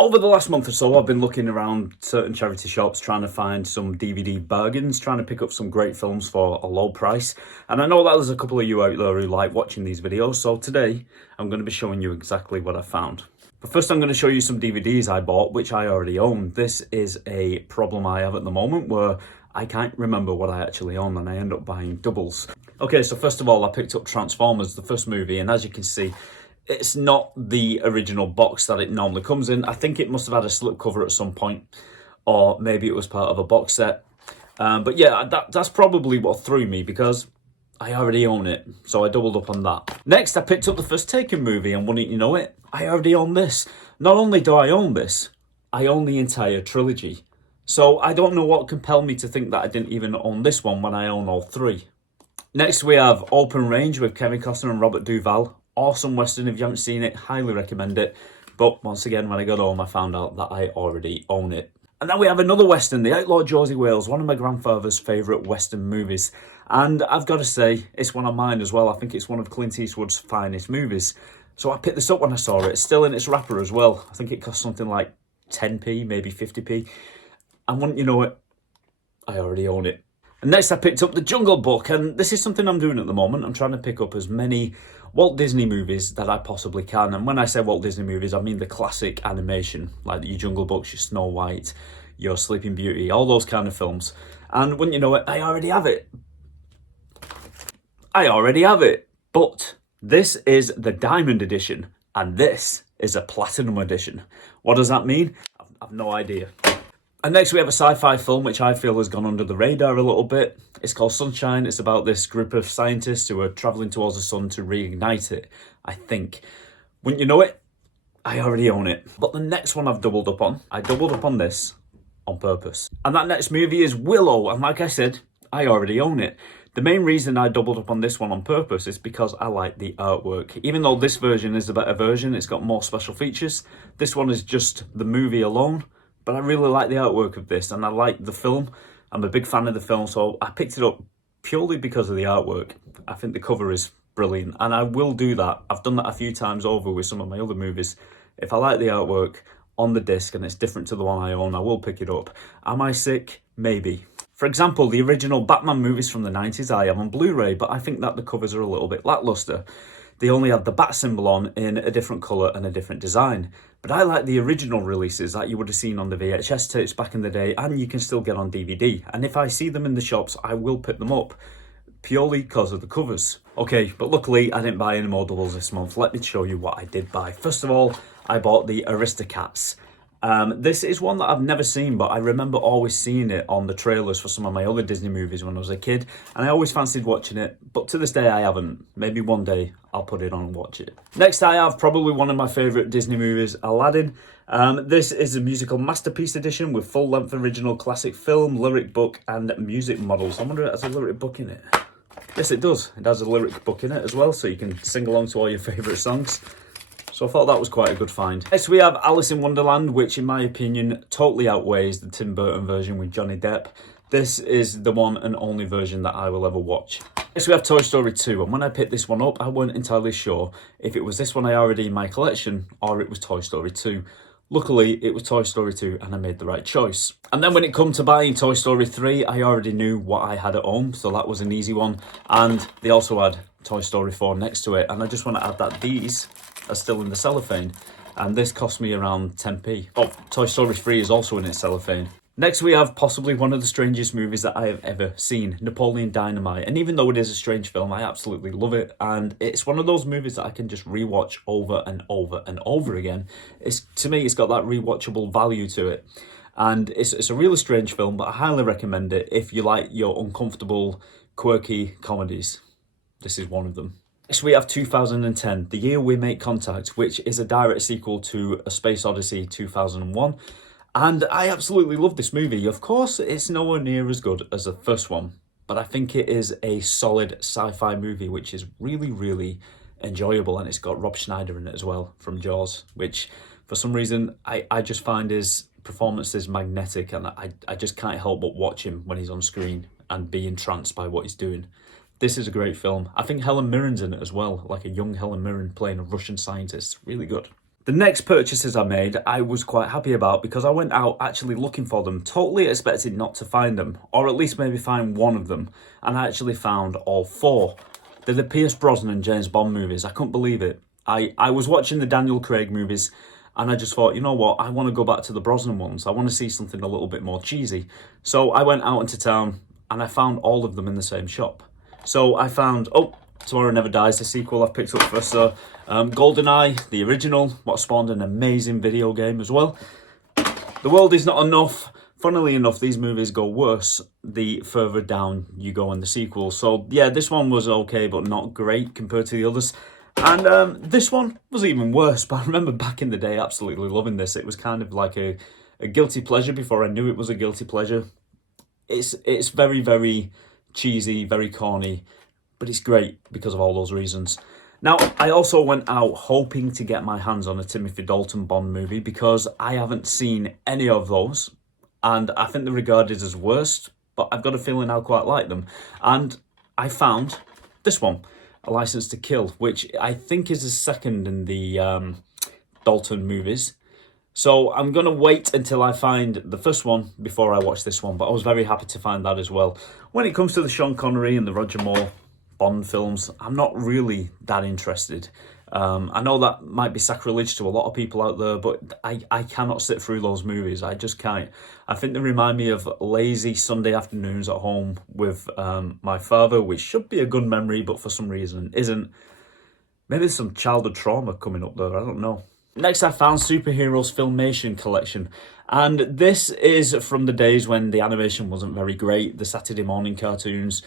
Over the last month or so, I've been looking around certain charity shops trying to find some DVD bargains, trying to pick up some great films for a low price. And I know that there's a couple of you out there who like watching these videos, so today I'm going to be showing you exactly what I found. But first I'm going to show you some DVDs I bought, which I already own. This is a problem I have at the moment where I can't remember what I actually own and I end up buying doubles. Okay, so first of all, I picked up Transformers, the first movie, and as you can see, it's not the original box that it normally comes in. I think it must have had a slipcover at some point, or maybe it was part of a box set. But yeah, that's probably what threw me because I already own it, so I doubled up on that. Next, I picked up the first Taken movie, and wouldn't you know it, I already own this. Not only do I own this, I own the entire trilogy. So I don't know what compelled me to think that I didn't even own this one when I own all three. Next, we have Open Range with Kevin Costner and Robert Duvall. Awesome Western. If you haven't seen it, highly recommend it. But once again, when I got home, I found out that I already own it. And then we have another Western, The Outlaw Josey Wales, one of my grandfather's favourite Western movies. And I've got to say, it's one of mine as well. I think it's one of Clint Eastwood's finest movies. So I picked this up when I saw it. It's still in its wrapper as well. I think it cost something like 10p, maybe 50p. And wouldn't you know it, I already own it. And next I picked up The Jungle Book, and this is something I'm doing at the moment. I'm trying to pick up as many Walt Disney movies that I possibly can. And when I say Walt Disney movies, I mean the classic animation, like your Jungle Books, your Snow White, your Sleeping Beauty, all those kind of films. And wouldn't you know it, I already have it. I already have it. But this is the Diamond Edition, and this is a Platinum Edition. What does that mean? I've no idea. And next we have a sci-fi film which I feel has gone under the radar a little bit. It's called Sunshine. It's about this group of scientists who are travelling towards the sun to reignite it, I think. Wouldn't you know it? I already own it. But the next one I've doubled up on, I doubled up on this on purpose. And that next movie is Willow. And like I said, I already own it. The main reason I doubled up on this one on purpose is because I like the artwork. Even though this version is the better version, it's got more special features. This one is just the movie alone. But I really like the artwork of this, and I like the film. I'm a big fan of the film, so I picked it up purely because of the artwork. I think the cover is brilliant, and I will do that. I've done that a few times over with some of my other movies. If I like the artwork on the disc and it's different to the one I own, I will pick it up. Am I sick? Maybe. For example, the original Batman movies from the 90s I have on Blu-ray, but I think that the covers are a little bit lackluster. They only had the bat symbol on in a different colour and a different design. But I like the original releases that you would have seen on the VHS tapes back in the day, and you can still get on DVD. And if I see them in the shops, I will pick them up, purely because of the covers. Okay, but luckily I didn't buy any more doubles this month. Let me show you what I did buy. First of all, I bought the Aristocats. This is one that I've never seen, but I remember always seeing it on the trailers for some of my other Disney movies when I was a kid, and I always fancied watching it, but to this day I haven't. Maybe one day I'll put it on and watch it. Next I have probably one of my favourite Disney movies, Aladdin. This is a musical masterpiece edition with full-length original classic film, lyric book and music models. I wonder if it has a lyric book in it. Yes, it does. It has a lyric book in it as well, so you can sing along to all your favourite songs. So I thought that was quite a good find. Next we have Alice in Wonderland, which in my opinion totally outweighs the Tim Burton version with Johnny Depp. This is the one and only version that I will ever watch. Next we have Toy Story 2, and when I picked this one up, I weren't entirely sure if it was this one I already in my collection or it was Toy Story 2. Luckily, it was Toy Story 2 and I made the right choice. And then when it come to buying Toy Story 3, I already knew what I had at home, so that was an easy one. And they also had Toy Story 4 next to it, and I just want to add that these are still in the cellophane, and this cost me around 10p. Oh, Toy Story 3 is also in its cellophane. Next we have possibly one of the strangest movies that I have ever seen, Napoleon Dynamite. And even though it is a strange film, I absolutely love it, and it's one of those movies that I can just rewatch over and over and over again. To me, it's got that rewatchable value to it. And it's a really strange film, but I highly recommend it if you like your uncomfortable, quirky comedies. This is one of them. Next we have 2010, The Year We Make Contact, which is a direct sequel to A Space Odyssey 2001. And I absolutely love this movie. Of course, it's nowhere near as good as the first one, but I think it is a solid sci-fi movie, which is really, really enjoyable. And it's got Rob Schneider in it as well from Jaws, which for some reason I just find his performance is magnetic, and I just can't help but watch him when he's on screen and be entranced by what he's doing. This is a great film. I think Helen Mirren's in it as well, like a young Helen Mirren playing a Russian scientist. Really good. The next purchases I made, I was quite happy about because I went out actually looking for them, totally expected not to find them, or at least maybe find one of them, and I actually found all four. They're the Pierce Brosnan and James Bond movies. I couldn't believe it. I was watching the Daniel Craig movies, and I just thought, you know what, I want to go back to the Brosnan ones. I want to see something a little bit more cheesy. So I went out into town, and I found all of them in the same shop. So I found, Tomorrow Never Dies, the sequel I've picked up for us. GoldenEye, the original, what spawned an amazing video game as well. The World Is Not Enough. Funnily enough, these movies go worse the further down you go in the sequel. So yeah, this one was okay, but not great compared to the others. And this one was even worse, but I remember back in the day absolutely loving this. It was kind of like a guilty pleasure before I knew it was a guilty pleasure. It's very, very cheesy, very corny, but it's great because of all those reasons. Now, I also went out hoping to get my hands on a Timothy Dalton Bond movie because I haven't seen any of those, and I think they're regarded as worst, but I've got a feeling I'll quite like them. And I found this one, A License to Kill, which I think is the second in the Dalton movies. So I'm going to wait until I find the first one before I watch this one, but I was very happy to find that as well. When it comes to the Sean Connery and the Roger Moore Bond films, I'm not really that interested. I know that might be sacrilege to a lot of people out there, but I cannot sit through those movies. I just can't. I think they remind me of lazy Sunday afternoons at home with my father, which should be a good memory, but for some reason isn't. Maybe there's some childhood trauma coming up there, I don't know. Next, I found Superheroes Filmation Collection. And this is from the days when the animation wasn't very great. The Saturday morning cartoons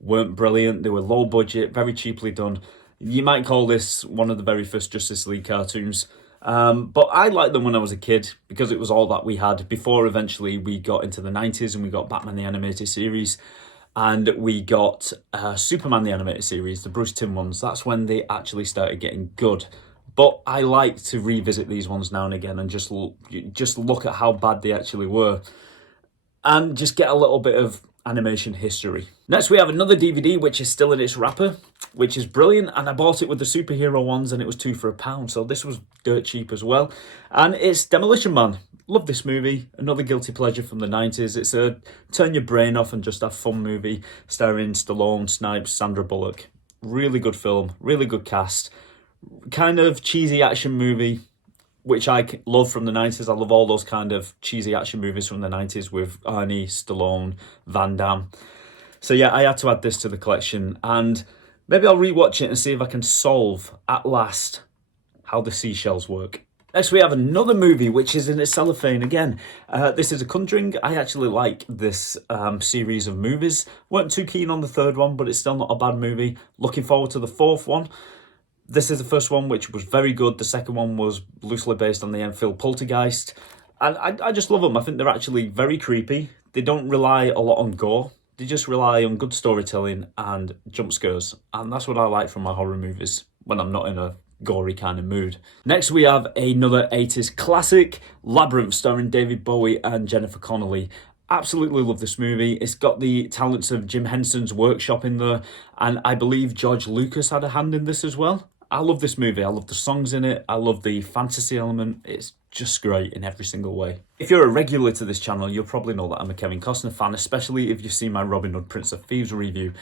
weren't brilliant. They were low budget, very cheaply done. You might call this one of the very first Justice League cartoons. But I liked them when I was a kid because it was all that we had before eventually we got into the 90s and we got Batman the Animated Series and we got Superman the Animated Series, the Bruce Timm ones. That's when they actually started getting good. But I like to revisit these ones now and again and just look at how bad they actually were and just get a little bit of animation history. Next, we have another DVD which is still in its wrapper, which is brilliant, and I bought it with the superhero ones and it was £2 for £1, so this was dirt cheap as well. And it's Demolition Man. Love this movie, another guilty pleasure from the 90s. It's a turn your brain off and just have fun movie starring Stallone, Snipes, Sandra Bullock. Really good film, really good cast, kind of cheesy action movie, which I love from the 90s. I love all those kind of cheesy action movies from the 90s with Arnie, Stallone, Van Damme. So yeah, I had to add this to the collection, and maybe I'll rewatch it and see if I can solve, at last, how the seashells work. Next, we have another movie, which is in its cellophane again. This is A Conjuring. I actually like this series of movies. Weren't too keen on the third one, but it's still not a bad movie. Looking forward to the fourth one. This is the first one, which was very good. The second one was loosely based on the Enfield Poltergeist. And I just love them. I think they're actually very creepy. They don't rely a lot on gore. They just rely on good storytelling and jump scares. And that's what I like from my horror movies when I'm not in a gory kind of mood. Next, we have another 80s classic, Labyrinth, starring David Bowie and Jennifer Connelly. Absolutely love this movie. It's got the talents of Jim Henson's Workshop in there. And I believe George Lucas had a hand in this as well. I love this movie. I love the songs in it. I love the fantasy element. It's just great in every single way. If you're a regular to this channel, you'll probably know that I'm a Kevin Costner fan, especially if you've seen my Robin Hood Prince of Thieves review.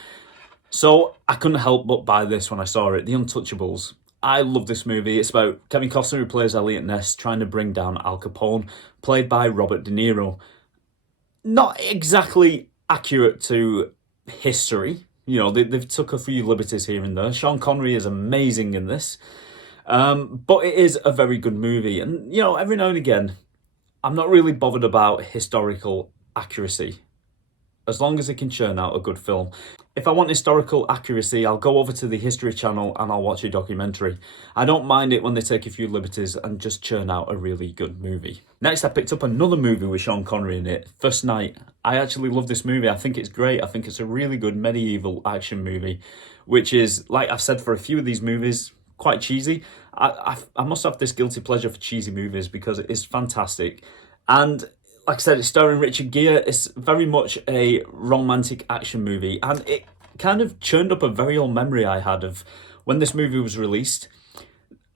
So I couldn't help but buy this when I saw it, The Untouchables. I love this movie. It's about Kevin Costner, who plays Elliot Ness, trying to bring down Al Capone, played by Robert De Niro. Not exactly accurate to history. You know, they've took a few liberties here and there. Sean Connery is amazing in this. But it is a very good movie. And, you know, every now and again, I'm not really bothered about historical accuracy, as long as it can churn out a good film. If I want historical accuracy, I'll go over to the History Channel and I'll watch a documentary. I don't mind it when they take a few liberties and just churn out a really good movie. Next, I picked up another movie with Sean Connery in it, First Night. I actually love this movie. I think it's great. I think it's a really good medieval action movie, which is, like I've said for a few of these movies, quite cheesy. I must have this guilty pleasure for cheesy movies because it is fantastic. And like I said, it's starring Richard Gere. It's very much a romantic action movie. And it kind of churned up a very old memory I had of when this movie was released.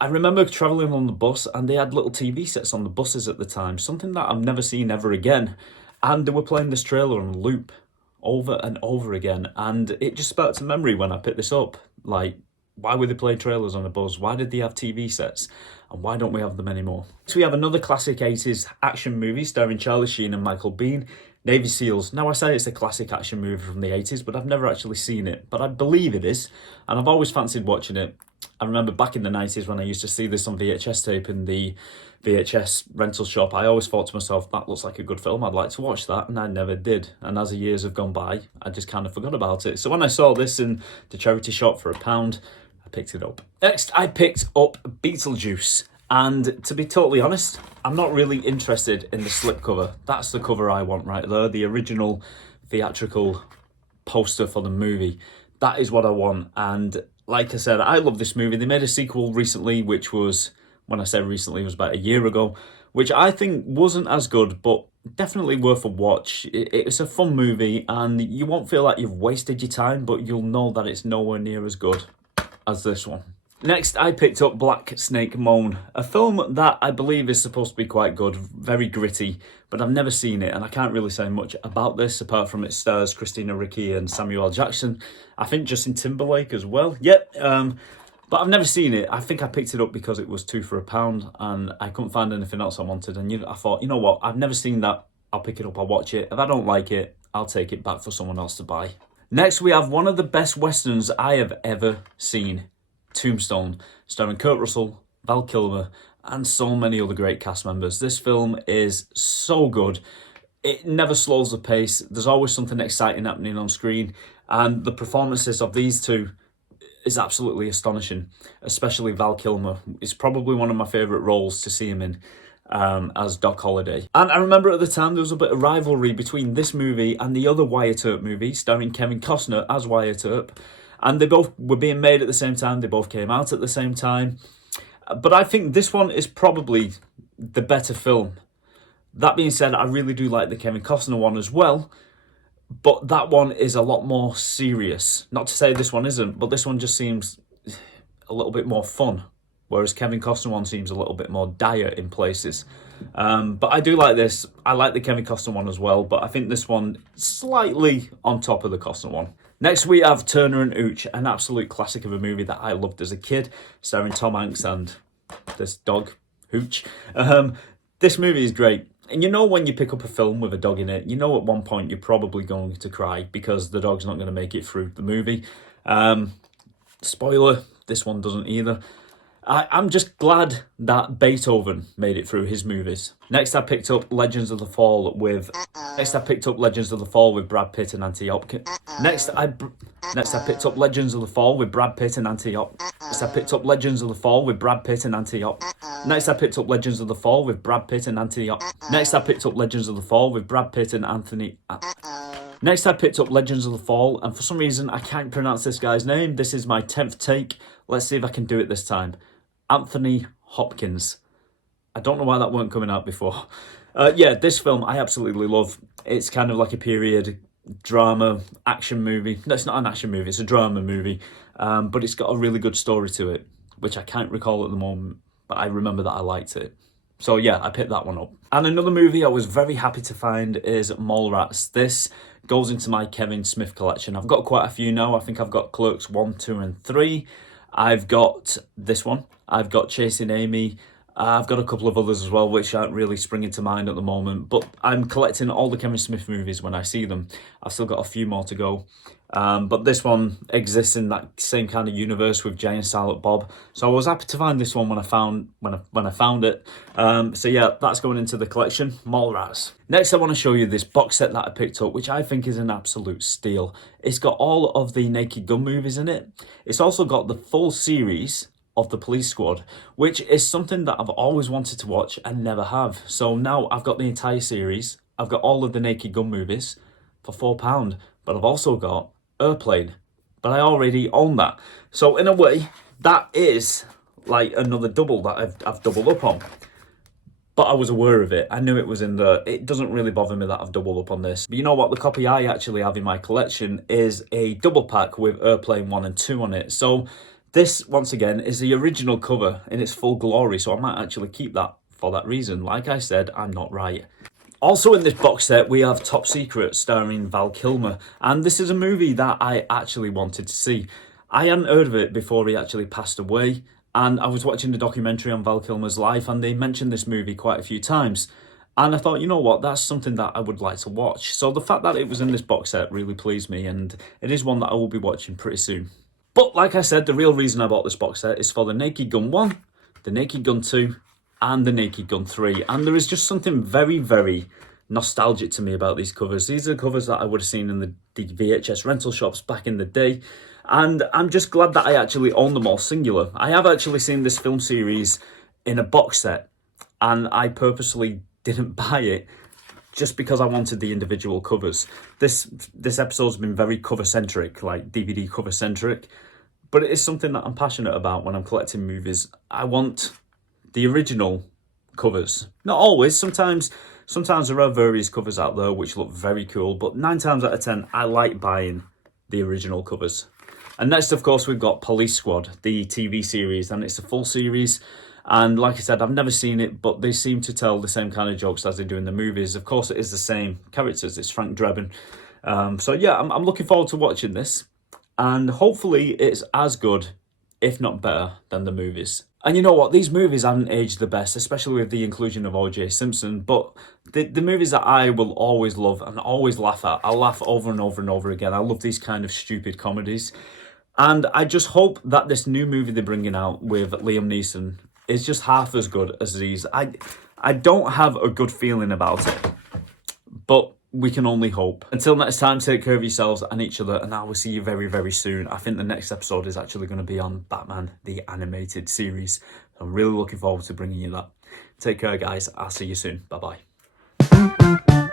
I remember travelling on the bus and they had little TV sets on the buses at the time, something that I've never seen ever again. And they were playing this trailer on loop over and over again. And it just sparked a memory when I picked this up. Like, why were they playing trailers on the bus? Why did they have TV sets? And why don't we have them anymore? So we have another classic 80s action movie starring Charlie Sheen and Michael Biehn, Navy SEALs. Now I say it's a classic action movie from the 80s, but I've never actually seen it. But I believe it is, and I've always fancied watching it. I remember back in the 90s when I used to see this on VHS tape in the VHS rental shop, I always thought to myself, that looks like a good film, I'd like to watch that, and I never did. And as the years have gone by, I just kind of forgot about it. So when I saw this in the charity shop for £1, I picked it up. Next, I picked up Beetlejuice. And to be totally honest, I'm not really interested in the slipcover. That's the cover I want right there, the original theatrical poster for the movie. That is what I want. And like I said, I love this movie. They made a sequel recently, which was, when I say recently, it was about a year ago, which I think wasn't as good, but definitely worth a watch. It's a fun movie, and you won't feel like you've wasted your time, but you'll know that it's nowhere near as good as this one. Next, I picked up Black Snake Moan, a film that I believe is supposed to be quite good, very gritty, but I've never seen it, and I can't really say much about this, apart from it stars Christina Ricci and Samuel L. Jackson. I think Justin Timberlake as well. Yep, but I've never seen it. I think I picked it up because it was £2 for £1, and I couldn't find anything else I wanted, and I thought, you know what, I've never seen that, I'll pick it up, I'll watch it. If I don't like it, I'll take it back for someone else to buy. Next, we have one of the best westerns I have ever seen. Tombstone, starring Kurt Russell, Val Kilmer, and so many other great cast members. This film is so good. It never slows the pace. There's always something exciting happening on screen, and the performances of these two is absolutely astonishing, especially Val Kilmer. It's probably one of my favourite roles to see him in, as Doc Holliday. And I remember at the time there was a bit of rivalry between this movie and the other Wyatt Earp movie, starring Kevin Costner as Wyatt Earp. And they both were being made at the same time. They both came out at the same time. But I think this one is probably the better film. That being said, I really do like the Kevin Costner one as well. But that one is a lot more serious. Not to say this one isn't, but this one just seems a little bit more fun. Whereas Kevin Costner one seems a little bit more dire in places. But I do like this. I like the Kevin Costner one as well. But I think this one slightly on top of the Costner one. Next, we have Turner and Hooch, an absolute classic of a movie that I loved as a kid, starring Tom Hanks and this dog, Hooch. This movie is great. And you know when you pick up a film with a dog in it, you know at one point you're probably going to cry because the dog's not going to make it through the movie. Spoiler, this one doesn't either. I'm just glad that Beethoven made it through his movies. Next, I picked up Legends of the Fall with Brad Pitt and Anthony Hopkins. Next, I picked up Legends of the Fall with Brad Pitt and Anthony Hopkins. Next, I picked up Legends of the Fall with Brad Pitt and Anthony Hopkins. Next, I picked up Legends of the Fall with Brad Pitt and Anthony Hopkins. Next, I picked up Legends of the Fall with Brad Pitt and Anthony. Next, I picked up Legends of the Fall, and for some reason, I can't pronounce this guy's name. This is my 10th take. Let's see if I can do it this time. Anthony Hopkins. I don't know why that weren't coming out before. Yeah, this film I absolutely love. It's kind of like a period drama action movie. No, it's not an action movie, it's a drama movie. But it's got a really good story to it, which I can't recall at the moment, but I remember that I liked it. So yeah, I picked that one up. And another movie I was very happy to find is Mallrats. This goes into my Kevin Smith collection. I've got quite a few now. I think I've got Clerks 1, 2 and 3. I've got this one. I've got Chasing Amy. I've got a couple of others as well, which aren't really springing to mind at the moment. But I'm collecting all the Kevin Smith movies when I see them. I've still got a few more to go. But this one exists in that same kind of universe with Jay and Silent Bob. So I was happy to find this one when I found it. So yeah, that's going into the collection. Mallrats. Next, I want to show you this box set that I picked up, which I think is an absolute steal. It's got all of the Naked Gun movies in it. It's also got the full series of the Police Squad, which is something that I've always wanted to watch and never have. So now I've got the entire series. I've got all of the Naked Gun movies for £4, but I've also got Airplane, but I already own that. So in a way, that is like another double that I've doubled up on. But I was aware of it. I knew it was in there. It doesn't really bother me that I've doubled up on this. But you know what? The copy I actually have in my collection is a double pack with Airplane 1 and 2 on it. So This, once again, is the original cover in its full glory, so I might actually keep that for that reason. Like I said, I'm not right. Also in this box set, we have Top Secret, starring Val Kilmer, and this is a movie that I actually wanted to see. I hadn't heard of it before he actually passed away, and I was watching the documentary on Val Kilmer's life, and they mentioned this movie quite a few times. And I thought, you know what, that's something that I would like to watch. So the fact that it was in this box set really pleased me, and it is one that I will be watching pretty soon. But like I said, the real reason I bought this box set is for the Naked Gun 1, the Naked Gun 2, and the Naked Gun 3. And there is just something very, very nostalgic to me about these covers. These are covers that I would have seen in the VHS rental shops back in the day. And I'm just glad that I actually own them all singular. I have actually seen this film series in a box set, and I purposely didn't buy it just because I wanted the individual covers. This episode's been very cover-centric, like DVD cover-centric, but it is something that I'm passionate about when I'm collecting movies. I want the original covers. Not always, sometimes there are various covers out there which look very cool, but 9 times out of 10, I like buying the original covers. And next, of course, we've got Police Squad, the TV series, and it's a full series. And like I said, I've never seen it, but they seem to tell the same kind of jokes as they do in the movies. Of course, it is the same characters. It's Frank Drebin. So yeah, I'm looking forward to watching this. And hopefully it's as good, if not better, than the movies. And you know what? These movies haven't aged the best, especially with the inclusion of O.J. Simpson. But the movies that I will always love and always laugh at, I'll laugh over and over and over again. I love these kind of stupid comedies. And I just hope that this new movie they're bringing out with Liam Neeson is just half as good as these. I don't have a good feeling about it, but we can only hope. Until next time, take care of yourselves and each other, and I will see you very, very soon. I think the next episode is actually going to be on Batman, the animated series. I'm really looking forward to bringing you that. Take care, guys. I'll see you soon. Bye-bye.